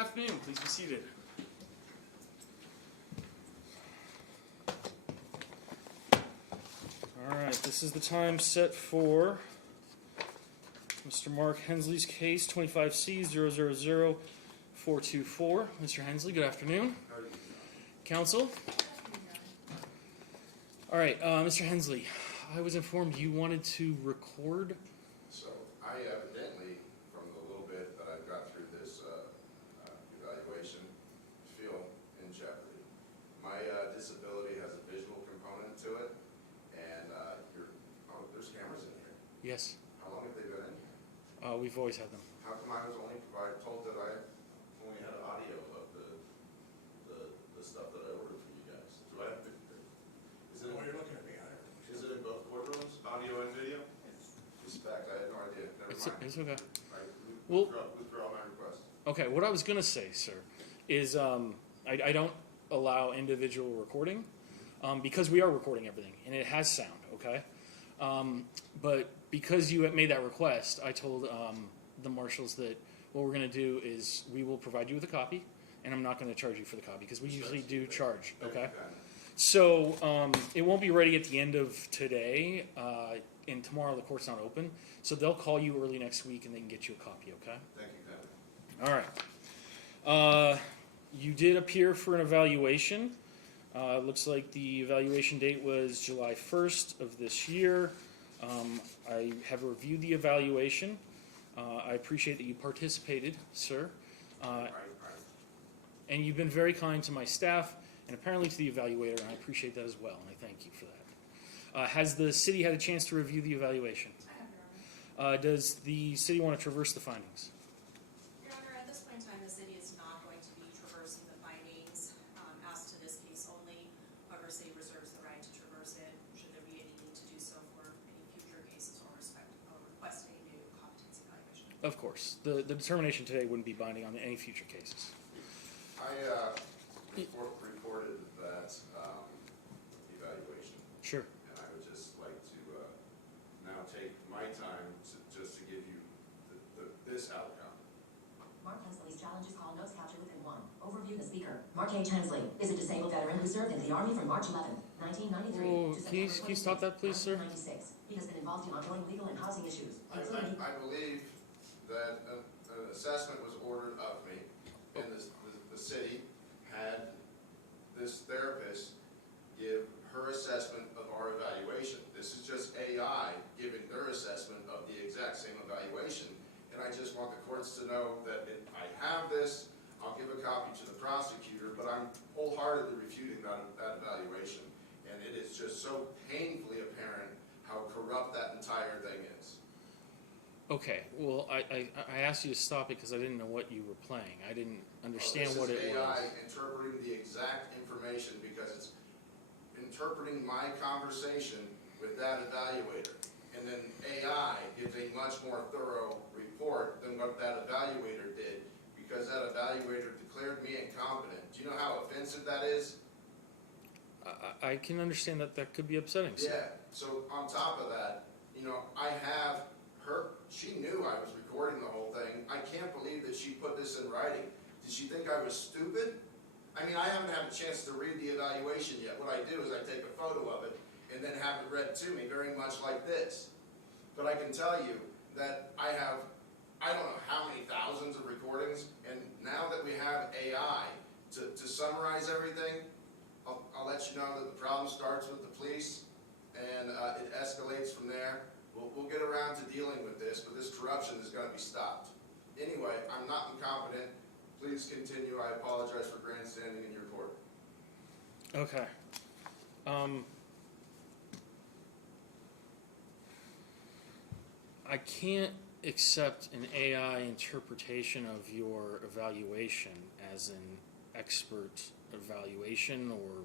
afternoon. Please be seated. All right, this is the time set for Mr. Mark Hensley's case, 25C-000424. Mr. Hensley, good afternoon. Counsel? All right, Mr. Hensley, I was informed you wanted to record. So I evidently, from the little bit that I've got through this evaluation, feel in jeopardy. My disability has a visual component to it, and there's cameras in here. Yes, How long have they been in here? we've always had them. How come I was only told that I only had audio of the stuff that I ordered for you guys? Do I have to? Is it? Well, you're looking at me. Is it in both courtrooms, audio and video? Respect, I had no idea. Never It's mind. okay. I Well- withdraw my request. Okay, what I was going to say, sir, is I don't allow individual recording because we are recording everything, and it has sound, okay? But because you made that request, I told the marshals that what we're going to do is we will provide you with a copy, and I'm not going to charge you for the copy because we usually do charge, okay? So it won't be ready at the end of today, and tomorrow the court's not open. So they'll call you early next week and they can get you a copy, okay? Thank you, Kevin. All right. You did appear for an evaluation. Looks like the evaluation date was July 1st of this year. I have reviewed the evaluation. I appreciate that you participated, sir. Right. And you've been very kind to my staff and apparently to the evaluator, and I appreciate that as well, and I thank you for that. Has the city had a chance to review the evaluation? I have, Your Honor. Does the city want to traverse the findings? Your Honor, at this point in time, the city is not going to be traversing the findings as to this case only. However, city reserves the right to traverse it should there be any need to do so for any future cases or request any new competency evaluation. Of course. The determination today wouldn't be binding on any future cases. I reported that evaluation, Sure. and I would just like to now take my time just to give you this outcome. Mark Hensley's challenge is called Notes Captured Within One. Overview the speaker. Mark H. Hensley is a disabled veteran who served in the Army from March 11, 1993 Oh, to can you stop that, please, sir? 1996. He has been involved in ongoing legal and housing issues, I including... believe that an assessment was ordered of me, and the city had this therapist give her assessment of our evaluation. This is just AI giving their assessment of the exact same evaluation. And I just want the courts to know that if I have this, I'll give a copy to the prosecutor, but I'm wholeheartedly refuting that evaluation. And it is just so painfully apparent how corrupt that entire thing is. Okay, well, I asked you to stop it because I didn't know what you were playing. I didn't understand what it This is was. AI interpreting the exact information because it's interpreting my conversation with that evaluator. And then AI gives a much more thorough report than what that evaluator did because that evaluator declared me incompetent. Do you know how offensive that is? I can understand that that could be upsetting. Sir. Yeah, so on top of that, I have her, she knew I was recording the whole thing. I can't believe that she put this in writing. Did she think I was stupid? I mean, I haven't had a chance to read the evaluation yet. What I do is I take a photo of it and then have it read to me, very much like this. But I can tell you that I have, I don't know how many thousands of recordings, and now that we have AI to summarize everything, I'll let you know that the problem starts with the police, and it escalates from there. We'll get around to dealing with this, but this corruption is going to be stopped. Anyway, I'm not incompetent. Please continue. I apologize for grandstanding in your court. Okay. I can't accept an AI interpretation of your evaluation as an expert evaluation or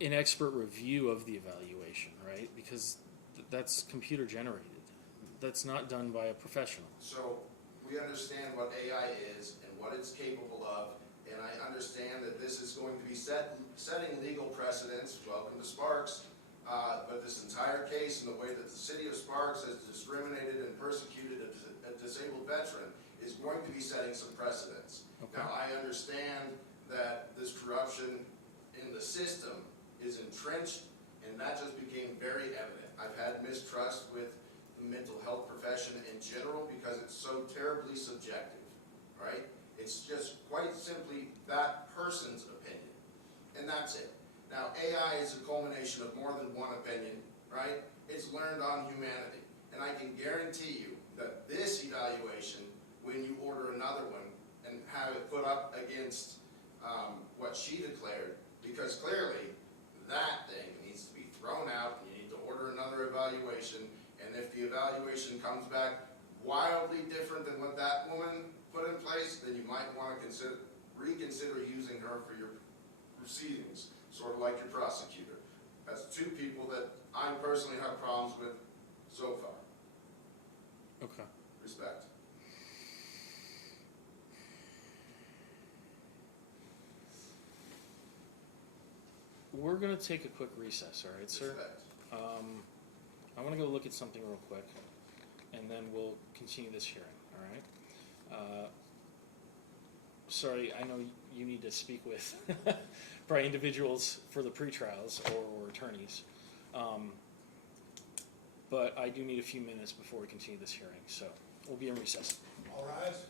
an expert review of the evaluation, right? Because that's computer generated. That's not done by a professional. So we understand what AI is and what it's capable of, and I understand that this is going to be setting legal precedents. Welcome to Sparks. But this entire case and the way that the city of Sparks has discriminated and veteran is going to be setting some precedents. Okay. Now, I understand that this corruption in the system is entrenched, and that just became very evident. I've had mistrust with the mental health profession in general because it's so terribly subjective, right? It's just quite simply that person's opinion, and that's it. Now, AI is a culmination of more than one opinion, right? It's learned on humanity, and I can guarantee you that this evaluation, when you order another one and have it put up against what she declared, because clearly that thing needs to be thrown out, and you need to order another evaluation, and if the evaluation comes back wildly different than what that woman put in place, then you might want to reconsider using her for your proceedings, sort of like your prosecutor. That's two people that I personally have problems with so far. Okay. Respect. We're gonna take a quick recess, all right, sir? Respect. I wanna go look at something real quick, and then we'll continue this hearing, all right? Sorry, I know you need to speak with probably individuals for the pretrials or attorneys. But I do need a few minutes before we continue this hearing, so we'll be in recess. All rise.